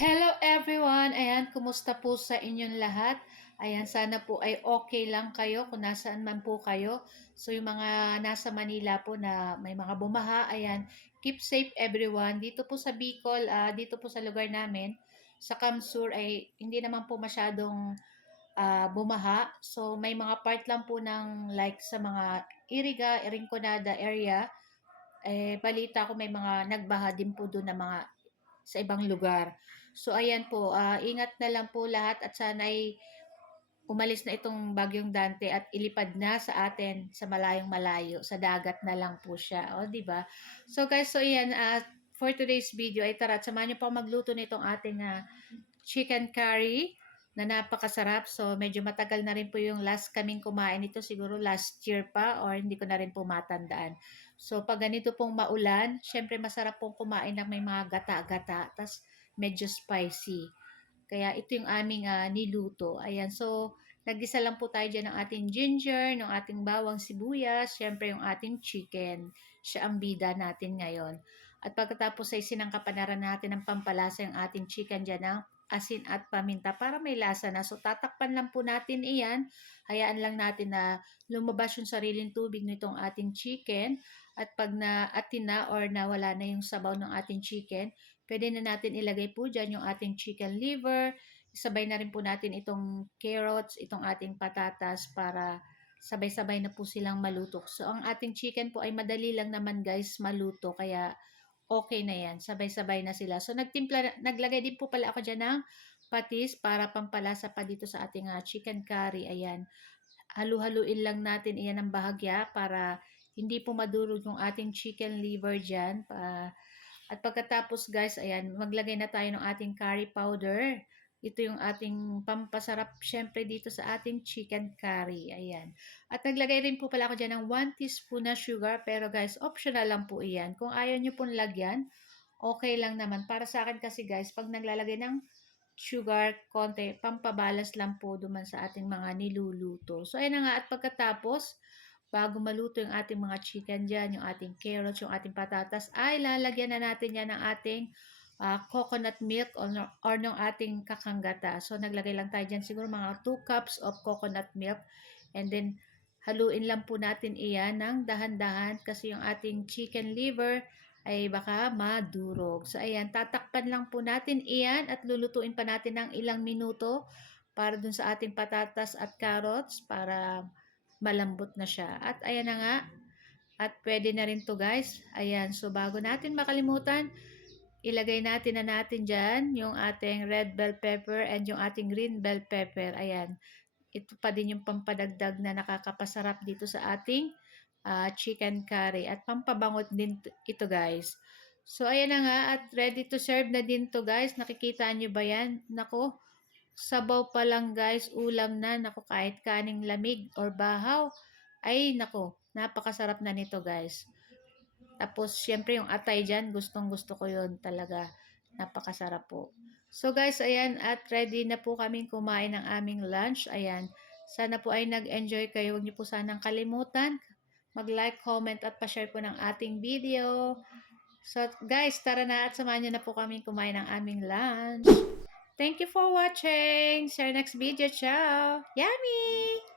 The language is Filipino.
Hello everyone! Ayan, kumusta po sa inyong lahat? Ayan, sana po ay okay lang kayo kung nasaan man po kayo. So yung mga nasa Manila po na may mga bumaha, ayan, keep safe everyone. Dito po sa Bicol, dito po sa lugar namin, sa Kamsur ay hindi naman po masyadong bumaha. So may mga part lang po ng like sa mga Iriga, Rinconada area, balita ko may mga nagbaha din po doon na mga sa ibang lugar. So ayan po, ingat na lang po lahat at sana ay umalis na itong bagyong Dante at ilipad na sa atin sa malayong malayo, sa dagat na lang po siya, o di ba? So guys, so ayan, for today's video ay tara, samahan niyo po magluto nitong ating chicken curry na napakasarap. So medyo matagal na rin po yung last kaming kumain ito, siguro last year pa or hindi ko na rin po matandaan. So pag ganito pong maulan, syempre masarap pong kumain ng may mga gata-gata, tas medyo spicy. Kaya ito yung aming niluto. Ayan, so nagisa lang po tayo dyan ng ating ginger, ng ating bawang sibuyas, syempre yung ating chicken. Siya ang bida natin ngayon. At pagkatapos ay sinangkapan natin ng pampalasa yung ating chicken dyan ng asin at paminta para may lasa na. So tatakpan lang po natin iyan. Hayaan lang natin na lumabas yung sariling tubig nitong ating chicken. At pag naatin na or nawala na yung sabaw ng ating chicken, pwede na natin ilagay po dyan yung ating chicken liver. Sabay na rin po natin itong carrots, itong ating patatas para sabay-sabay na po silang maluto. So, ang ating chicken po ay madali lang naman guys maluto. Kaya, okay na yan. Sabay-sabay na sila. So, naglagay din po pala ako dyan ng patis para pampalasa pa dito sa ating chicken curry. Ayan. Halu-haluin lang natin iyan ng bahagya para hindi po madurog yung ating chicken liver dyan. At pagkatapos guys, ayan, maglagay na tayo ng ating curry powder. Ito yung ating pampasarap syempre dito sa ating chicken curry. Ayan. At naglagay rin po pala ako dyan ng 1 teaspoon na sugar. Pero guys, optional lang po iyan. Kung ayaw nyo pong lagyan, okay lang naman. Para sa akin kasi guys, pag naglalagay ng sugar, konti, pampabalas lang po duman sa ating mga niluluto. So, ayan na nga. At pagkatapos, bago maluto yung ating mga chicken dyan, yung ating carrots, yung ating patatas, ay lalagyan na natin yan ng ating coconut milk or ng ating kakanggata. So, naglagay lang tayo dyan siguro mga 2 cups of coconut milk. And then, haluin lang po natin iyan ng dahan-dahan kasi yung ating chicken liver ay baka madurog. So, ayan, tatakpan lang po natin iyan at lulutuin pa natin ng ilang minuto para dun sa ating patatas at carrots para malambot na siya. At ayan na nga. At pwede na rin to guys. Ayan. So bago natin makalimutan, ilagay natin dyan yung ating red bell pepper and yung ating green bell pepper. Ayan. Ito pa din yung pampadagdag na nakakapasarap dito sa ating chicken curry. At pampabangot din ito guys. So ayan na nga. At ready to serve na din to guys. Nakikita nyo ba yan? Nako. Sabaw pa lang guys, ulam na, nako kahit kaning lamig or bahaw, ay nako, napakasarap na nito guys. Tapos syempre yung atay dyan, gustong gusto ko yun talaga, napakasarap po. So guys, ayan, at ready na po kaming kumain ng aming lunch, ayan. Sana po ay nag-enjoy kayo, huwag niyo po sanang kalimutan, mag-like, comment at pa-share po ng ating video. So guys, tara na at samahan niyo na po kaming kumain ng aming lunch. Thank you for watching. See you next video. Ciao. Yummy!